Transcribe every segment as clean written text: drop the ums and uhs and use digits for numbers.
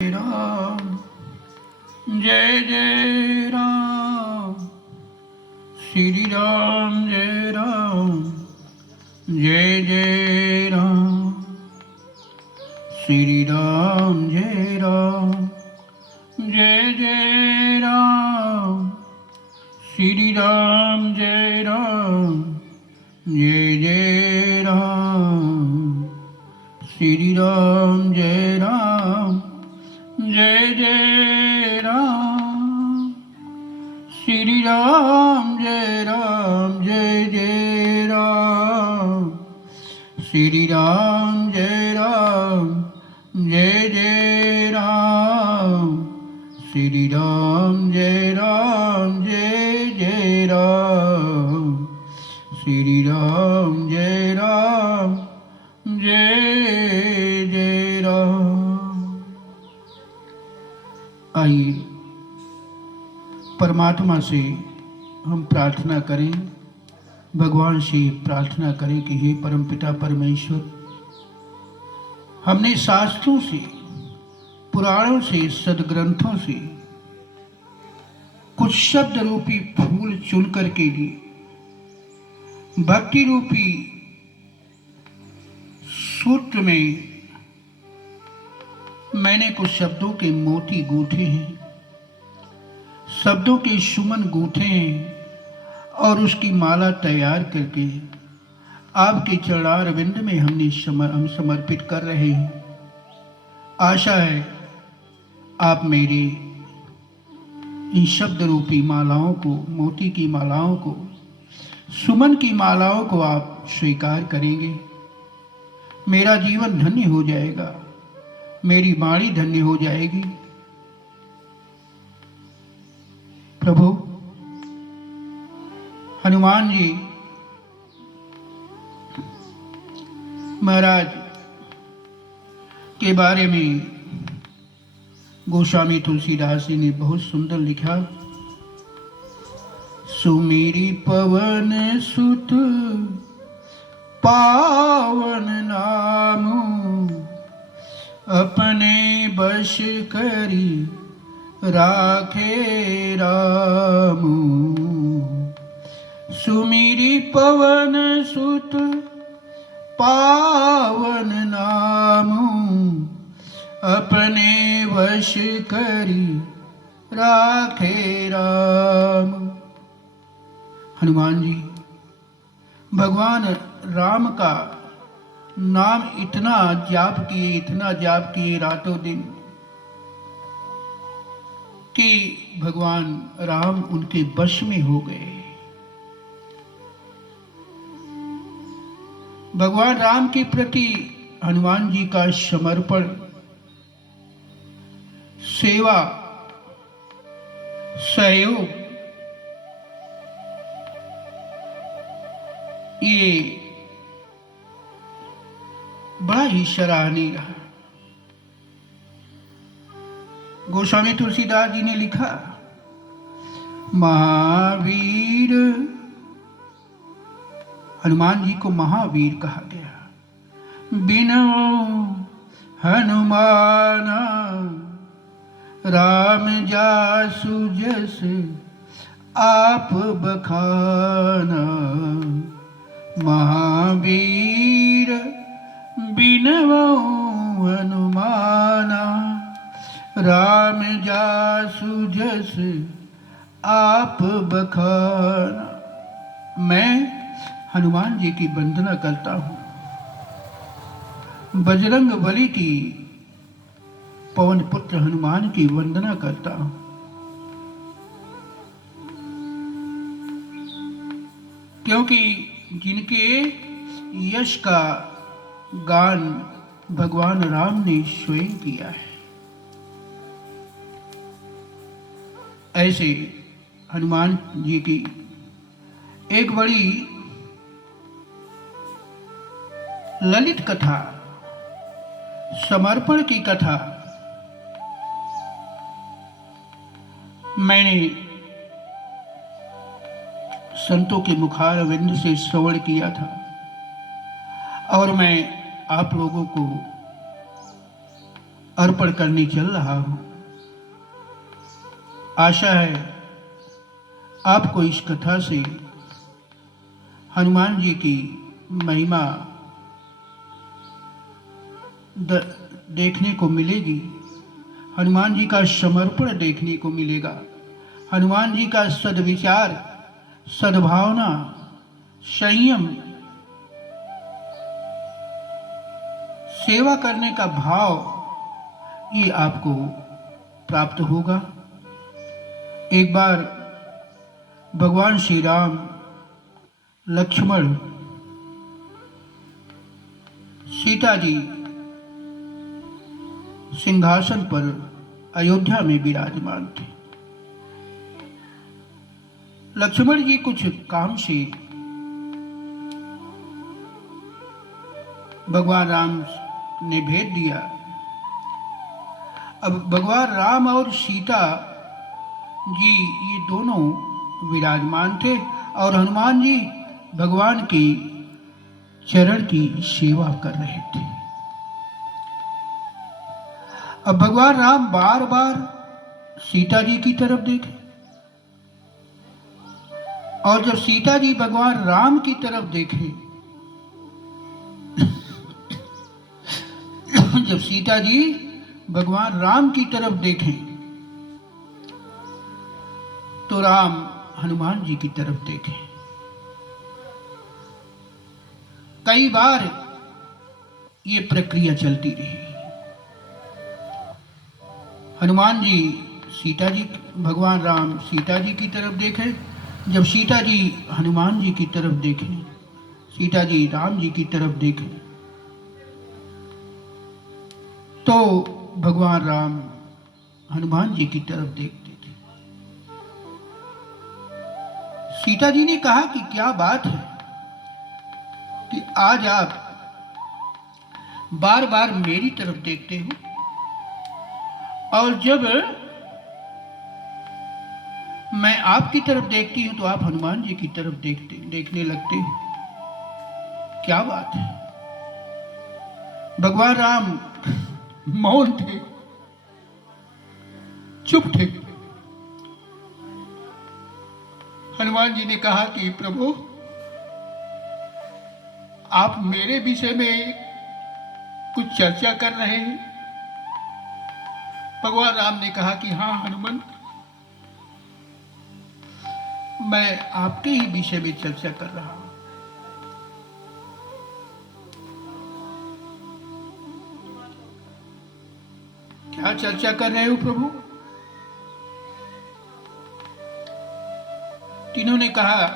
राम जय जय राम श्री राम जय राम जय जय राम श्री राम जय राम जय जय राम श्री राम जय राम जय जय राम श्री राम जय राम जय जय राम श्री राम जय राम जय जय राम श्री राम जय राम जय जय राम श्री राम जय राम जय जय राम श्री राम जय राम जय जय राम। आइए परमात्मा से हम प्रार्थना करें, भगवान से प्रार्थना करें कि हे परमपिता परमेश्वर, हमने शास्त्रों से, पुराणों से, सदग्रंथों से कुछ शब्द रूपी फूल चुन करके लिए भक्ति रूपी सूत्र में मैंने कुछ शब्दों के मोती गूंथे हैं, शब्दों के सुमन गूंथे हैं और उसकी माला तैयार करके आपके चरणारविंद में हम समर्पित कर रहे हैं। आशा है आप मेरे इन शब्द रूपी मालाओं को, मोती की मालाओं को, सुमन की मालाओं को आप स्वीकार करेंगे। मेरा जीवन धन्य हो जाएगा, मेरी वाणी धन्य हो जाएगी। प्रभु हनुमान जी महाराज के बारे में गोस्वामी तुलसीदास जी ने बहुत सुंदर लिखा। सुमेरी पवन सुत पावन नामु, अपने बश करी राखे रामू। सुमिरी पवन सुत पावन नामू, अपने वश करी राखे राम। हनुमान जी भगवान राम का नाम इतना जाप किए रातों दिन कि भगवान राम उनके वश में हो गए। भगवान राम के प्रति हनुमान जी का समर्पण, सेवा, सहयोग, ये बड़ा ही सराहनीय रहा। गोस्वामी तुलसीदास जी ने लिखा, महावीर, हनुमान जी को महावीर कहा गया। बिनु हनुमान राम जासु जस आप बखाना। महावीर बिनु हनुमाना राम जासु जस आप बखाना। मैं हनुमान जी की वंदना करता हूँ, बजरंग बली की, पवन पुत्र हनुमान की वंदना करता हूँ। क्योंकि जिनके यश का गान भगवान राम ने स्वयं किया है, ऐसे हनुमान जी की एक बड़ी ललित कथा, समर्पण की कथा मैंने संतों के मुखारविंद से श्रवण किया था और मैं आप लोगों को अर्पण करने चल रहा हूं। आशा है आपको इस कथा से हनुमान जी की महिमा देखने को मिलेगी, हनुमान जी का समर्पण देखने को मिलेगा, हनुमान जी का सद्विचार, सद्भावना, संयम, सेवा करने का भाव ये आपको प्राप्त होगा। एक बार भगवान श्री राम, लक्ष्मण, सीता जी सिंहासन पर अयोध्या में विराजमान थे। लक्ष्मण जी कुछ काम से भगवान राम ने भेज दिया। अब भगवान राम और सीता जी ये दोनों विराजमान थे और हनुमान जी भगवान की चरण की सेवा कर रहे थे। अब भगवान राम बार बार सीता जी की तरफ देखे और जब सीता जी भगवान राम की तरफ देखे, जब सीता जी भगवान राम की तरफ देखें तो राम हनुमान जी की तरफ देखें। कई बार ये प्रक्रिया चलती रही। हनुमान जी सीता जी, भगवान राम सीता जी की तरफ देखें, जब सीता जी हनुमान जी की तरफ देखें, सीता जी राम जी की तरफ देखें, तो भगवान राम हनुमान जी की तरफ देखते थे। सीता जी ने कहा कि क्या बात है कि आज आप बार बार मेरी तरफ देखते हो और जब मैं आपकी तरफ देखती हूं तो आप हनुमान जी की तरफ देखने लगते हो, क्या बात है। भगवान राम मौन थे, चुप थे। हनुमान जी ने कहा कि प्रभु, आप मेरे विषय में कुछ चर्चा कर रहे हैं। भगवान राम ने कहा कि हाँ हनुमान, मैं आपके ही विषय में चर्चा कर रहा हूं। क्या चर्चा कर रहे हो प्रभु? तीनों ने कहा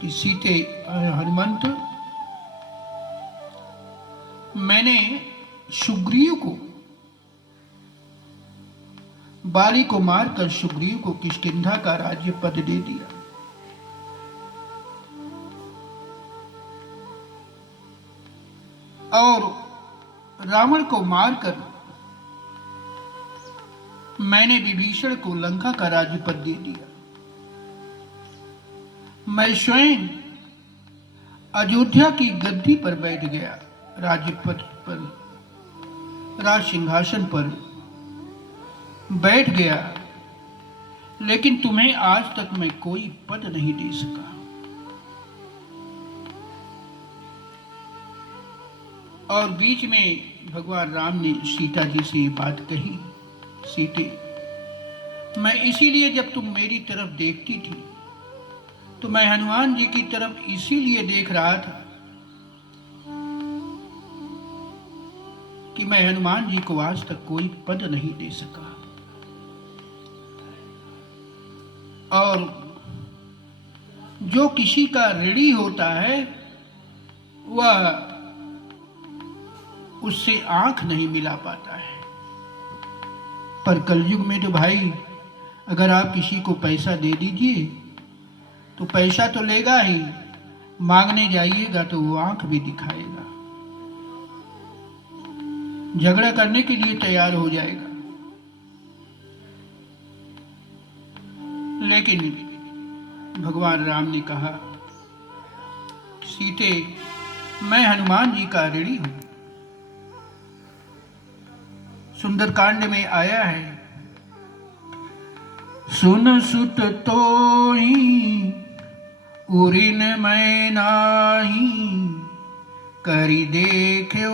कि सीते हनुमंत, मैंने सुग्रीव को, बाली को मारकर सुग्रीव को किष्किंधा का राज्य पद दे दिया। और रावण को मारकर मैंने विभीषण को लंका का राज्य पद दे दिया। मैं स्वयं अयोध्या की गद्दी पर बैठ गया, राज्यपद पर, राज सिंहासन पर बैठ गया, लेकिन तुम्हें आज तक मैं कोई पद नहीं दे सका। और बीच में भगवान राम ने सीता जी से ये बात कही, सीते, मैं इसीलिए जब तुम मेरी तरफ देखती थी तो मैं हनुमान जी की तरफ इसीलिए देख रहा था कि मैं हनुमान जी को आज तक कोई पद नहीं दे सका। और जो किसी का ऋणी होता है वह उससे आंख नहीं मिला पाता है। पर कलयुग में तो भाई, अगर आप किसी को पैसा दे दीजिए तो पैसा तो लेगा ही, मांगने जाइएगा तो वो आंख भी दिखाएगा, झगड़ा करने के लिए तैयार हो जाएगा। लेकिन भगवान राम ने कहा, सीते, मैं हनुमान जी का ऋणी हूं, सुंदरकांड में आया है, सुन सुत तोहि उरिन मैं नाही, करि देखो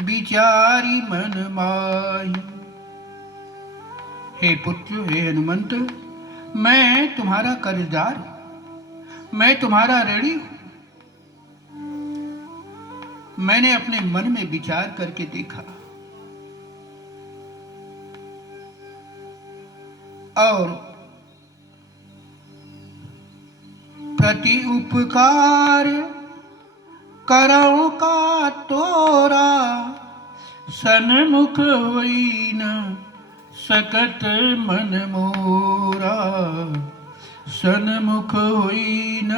विचारी मन माही। हे पुत्र, हे हनुमंत, मैं तुम्हारा कर्जदार हूं, मैं तुम्हारा ऋणी हूं। मैंने अपने मन में विचार करके देखा और प्रति उपकार करऊं का तोरा, सन्मुख होई न सकत मन मोरा, सन्मुख होई न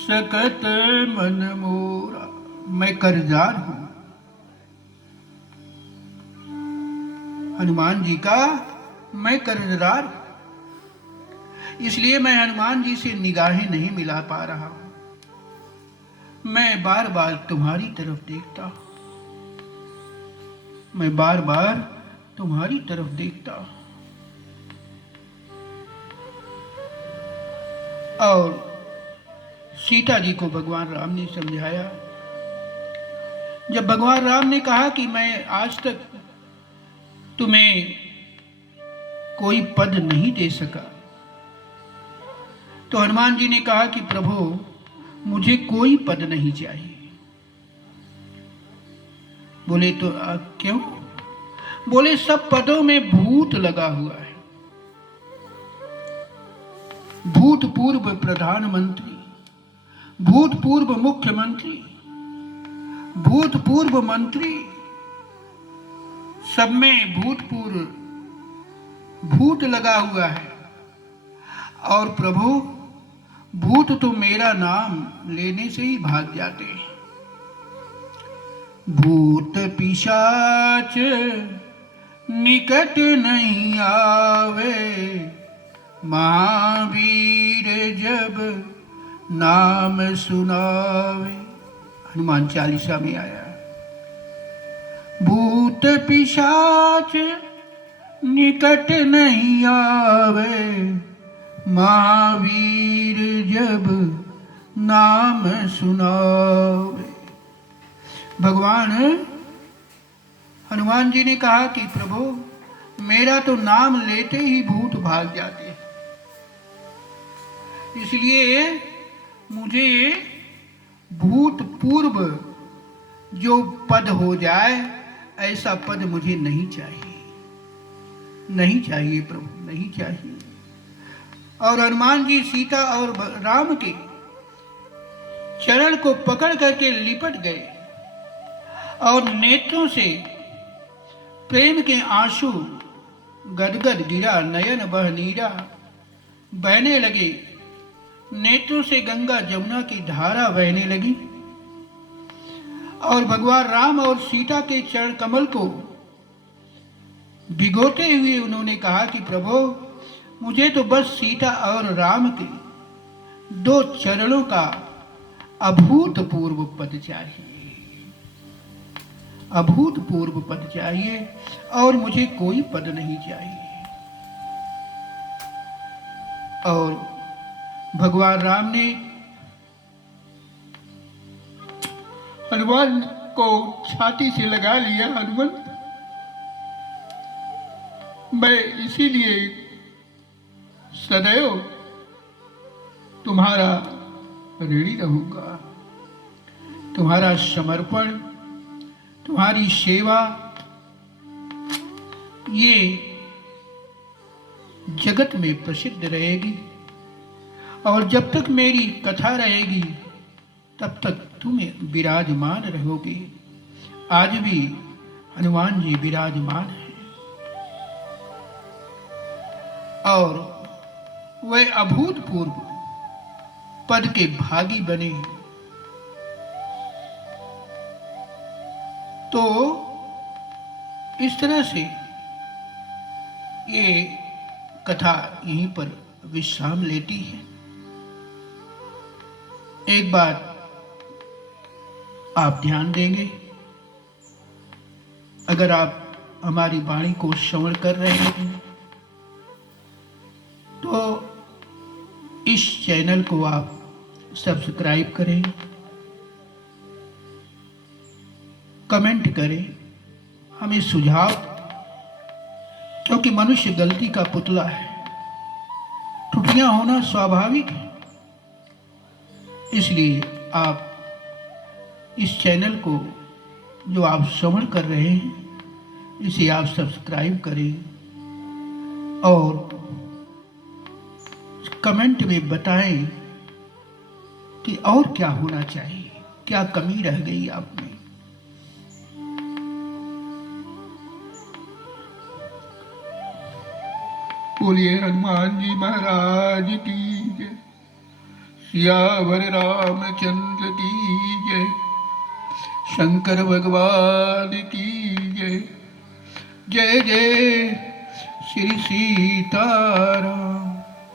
सकत मन मोरा। मैं कर्जदार हूं। हनुमान जी का मैं कर्जदार हूं, इसलिए मैं हनुमान जी से निगाहें नहीं मिला पा रहा हूं। मैं बार बार तुम्हारी तरफ देखता हूं, मैं बार बार तुम्हारी तरफ देखता हूं। और सीता जी को भगवान राम ने समझाया। जब भगवान राम ने कहा कि मैं आज तक तुम्हें कोई पद नहीं दे सका, तो हनुमान जी ने कहा कि प्रभु, मुझे कोई पद नहीं चाहिए। बोले तो क्यों? बोले सब पदों में भूत लगा हुआ है। भूतपूर्व प्रधानमंत्री, भूतपूर्व मुख्यमंत्री, भूतपूर्व मंत्री, सब में भूतपूर्व भूत लगा हुआ है। और प्रभु, भूत तो मेरा नाम लेने से ही भाग जाते हैं। भूत पिशाच निकट नहीं आवे, महावीर जब नाम सुनावे। हनुमान चालीसा में आया। भूत पिशाच निकट नहीं आवे, महावीर जब नाम सुनावे। भगवान हनुमान जी ने कहा कि प्रभु, मेरा तो नाम लेते ही भूत भाग जाते हैं, इसलिए मुझे भूतपूर्व जो पद हो जाए ऐसा पद मुझे नहीं चाहिए, नहीं चाहिए प्रभु, नहीं चाहिए। और हनुमान जी सीता और राम के चरण को पकड़ करके लिपट गए और नेत्रों से प्रेम के आंसू गदगद गिरा, नयन बह नीरा बहने लगे। नेत्रों से गंगा जमुना की धारा बहने लगी और भगवान राम और सीता के चरण कमल को भिगोते हुए उन्होंने कहा कि प्रभु, मुझे तो बस सीता और राम के दो चरणों का अभूतपूर्व पद चाहिए, अभूतपूर्व पद चाहिए, और मुझे कोई पद नहीं चाहिए। और भगवान राम ने हनुमान को छाती से लगा लिया। हनुमंत, मैं इसीलिए सदैव तुम्हारा ऋणी रहूंगा। तुम्हारा समर्पण, तुम्हारी सेवा ये जगत में प्रसिद्ध रहेगी, और जब तक मेरी कथा रहेगी तब तक तुम विराजमान रहोगे। आज भी हनुमान जी विराजमान हैं और वह अभूतपूर्व पद के भागी बने। तो इस तरह से ये कथा यहीं पर विश्राम लेती है। एक बात आप ध्यान देंगे, अगर आप हमारी वाणी को श्रवण कर रहे हैं तो इस चैनल को आप सब्सक्राइब करें, कमेंट करें, हमें सुझाव, क्योंकि मनुष्य गलती का पुतला है, त्रुटियां होना स्वाभाविक है। इसलिए आप इस चैनल को जो आप श्रवण कर रहे हैं इसे आप सब्सक्राइब करें और कमेंट में बताएं कि और क्या होना चाहिए, क्या कमी रह गई आप में। बोलिए हनुमान जी महाराज की जय, सियावर रामचंद्र की जय, शंकर भगवान की जय। जय जय श्री सीताराम।